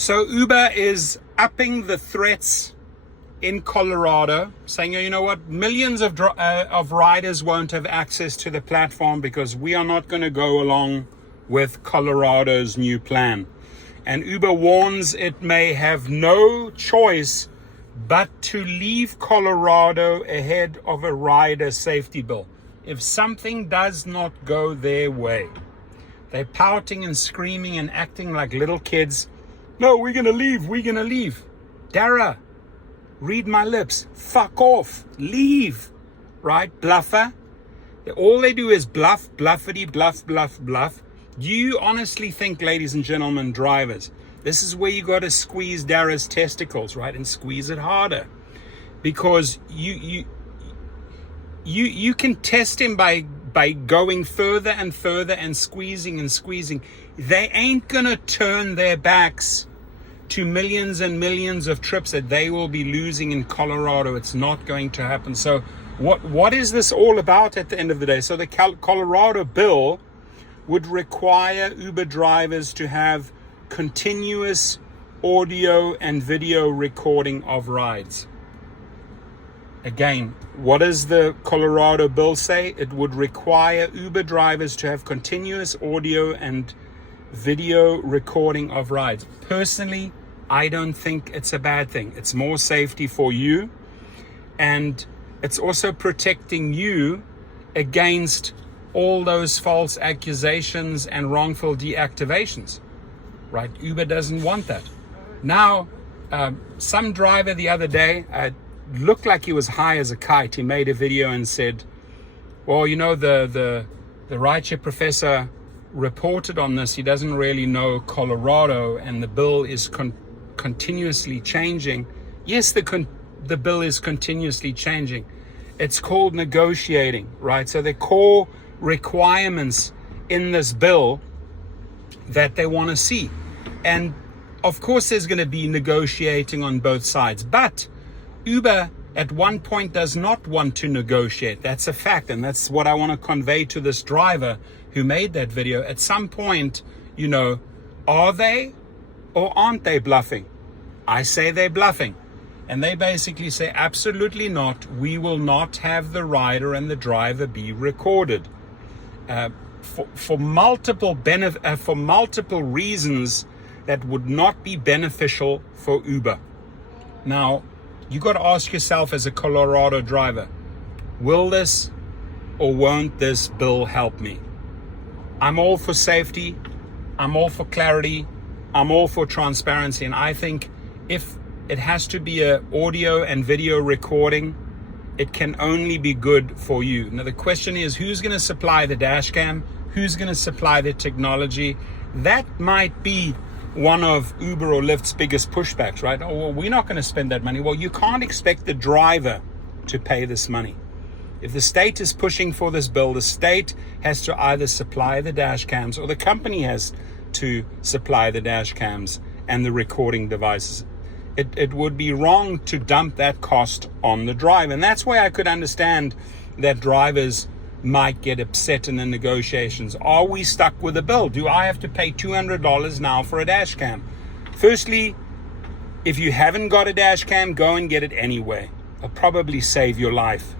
So Uber is upping the threats in Colorado, saying, you know what, millions of riders won't have access to the platform because we are not going to go along with Colorado's new plan. And Uber warns it may have no choice but to leave Colorado ahead of a rider safety bill if something does not go their way. They're pouting and screaming and acting like little kids. No, we're going to leave. We're going to leave. Dara, read my lips. Fuck off. Leave. Right? Bluffer. All they do is bluff, bluffity, bluff, bluff, bluff. Do you honestly think, ladies and gentlemen, drivers, this is where you got to squeeze Dara's testicles, right? And squeeze it harder. Because you can test him by going further and further and squeezing and squeezing. They ain't going to turn their backs to millions and millions of trips that they will be losing in Colorado. It's not going to happen. So what is this all about at the end of the day? So the Colorado bill would require Uber drivers to have continuous audio and video recording of rides. Again, what does the Colorado bill say? It would require Uber drivers to have continuous audio and video recording of rides. Personally, I don't think it's a bad thing. It's more safety for you, and it's also protecting you against all those false accusations and wrongful deactivations, right? Uber doesn't want that. Now, some driver the other day looked like he was high as a kite. He made a video and said, well, you know, the Rideshare professor reported on this. He doesn't really know Colorado, and the bill is continuously changing. Yes, the bill is continuously changing. It's called negotiating, right? So the core requirements in this bill that they want to see. And of course, there's going to be negotiating on both sides. But Uber at one point does not want to negotiate. That's a fact. And that's what I want to convey to this driver who made that video. At some point, you know, are they or aren't they bluffing? I say they're bluffing. And they basically say, absolutely not. We will not have the rider and the driver be recorded. For multiple reasons that would not be beneficial for Uber. Now, you got to ask yourself as a Colorado driver, will this or won't this bill help me? I'm all for safety. I'm all for clarity. I'm all for transparency. And I think if it has to be an audio and video recording, it can only be good for you. Now, the question is, who's going to supply the dash cam? Who's going to supply the technology? That might be one of Uber or Lyft's biggest pushbacks, right? Oh, well, we're not going to spend that money. Well, you can't expect the driver to pay this money. If the state is pushing for this bill, the state has to either supply the dash cams or the company has to supply the dash cams and the recording devices. It would be wrong to dump that cost on the driver. And that's why I could understand that drivers might get upset in the negotiations. Are we stuck with a bill? Do I have to pay $200 now for a dash cam? Firstly, if you haven't got a dash cam, go and get it anyway. It'll probably save your life,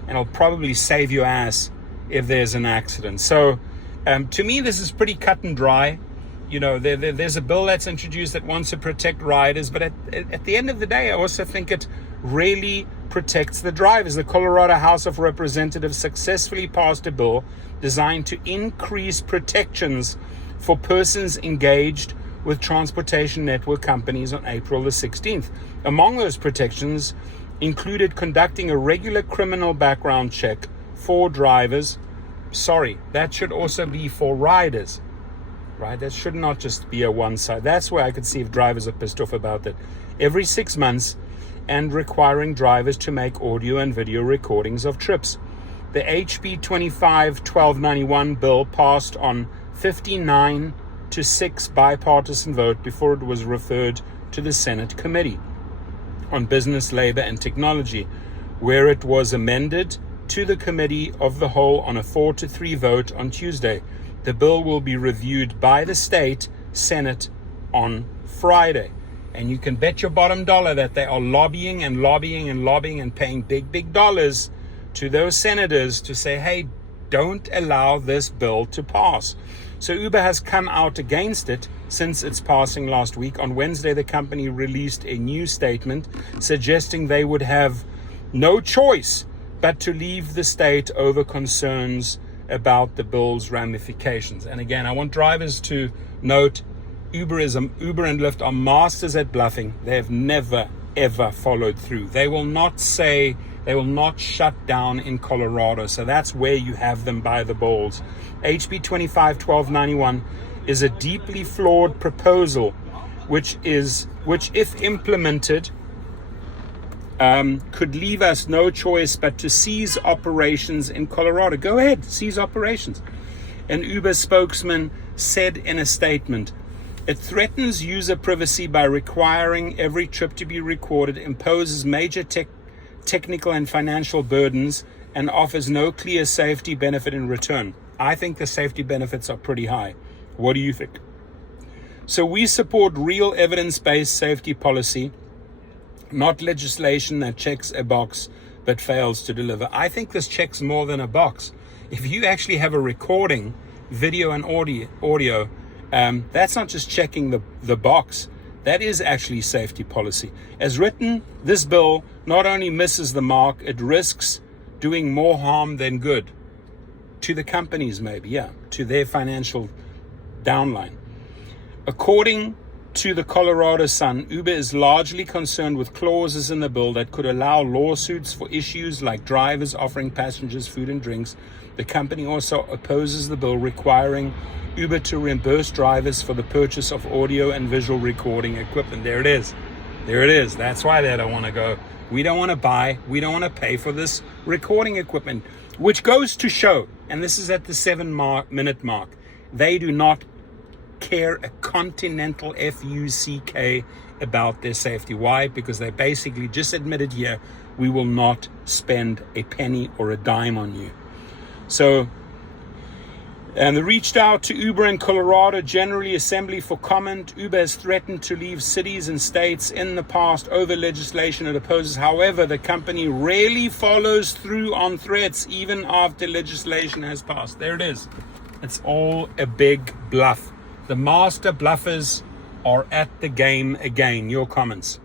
and it'll probably save your ass if there's an accident. So to me, this is pretty cut and dry. You know, there's a bill that's introduced that wants to protect riders, but at the end of the day, I also think it really protects the drivers. The Colorado House of Representatives successfully passed a bill designed to increase protections for persons engaged with transportation network companies on April the 16th. Among those protections included conducting a regular criminal background check for drivers. Sorry, that should also be for riders. Right? That should not just be a one side. That's where I could see if drivers are pissed off about that. Every 6 months, and requiring drivers to make audio and video recordings of trips. The HB 25-1291 bill passed on 59-6 bipartisan vote before it was referred to the Senate Committee on Business, Labor, and Technology, where it was amended to the Committee of the Whole on a 4-3 vote on Tuesday. The bill will be reviewed by the state Senate on Friday. And you can bet your bottom dollar that they are lobbying and paying big dollars to those senators to say, hey, don't allow this bill to pass. So Uber has come out against it since its passing last week. On Wednesday, the company released a new statement suggesting they would have no choice but to leave the state over concerns about the bill's ramifications. And again, I want drivers to note, Uber and LYFT are masters at bluffing. They have never, ever followed through. They will not shut down in Colorado. So that's where you have them by the balls. HB 25-1291 is a deeply flawed proposal, which if implemented, could leave us no choice but to cease operations in Colorado. Go ahead, seize operations. An Uber spokesman said in a statement, it threatens user privacy by requiring every trip to be recorded, imposes major technical and financial burdens, and offers no clear safety benefit in return. I think the safety benefits are pretty high. What do you think? So we support real evidence-based safety policy, not legislation that checks a box but fails to deliver. I think this checks more than a box. If you actually have a recording, video and audio, that's not just checking the box. That is actually safety policy. As written, this bill not only misses the mark, it risks doing more harm than good to the companies, maybe, to their financial downline. According to the Colorado Sun, Uber is largely concerned with clauses in the bill that could allow lawsuits for issues like drivers offering passengers food and drinks. The company also opposes the bill requiring Uber to reimburse drivers for the purchase of audio and visual recording equipment. There it is. That's why they don't want to go. We don't want to buy, we don't want to pay for this recording equipment, which goes to show, and this is at the 7-minute mark, they do not care a continental FUCK about their safety. Why? Because they basically just admitted here, we will not spend a penny or a dime on you. So, and they reached out to Uber in Colorado General Assembly for comment. Uber has threatened to leave cities and states in the past over legislation it opposes. However, the company rarely follows through on threats even after legislation has passed. There it is. It's all a big bluff. The master bluffers are at the game again. Your comments.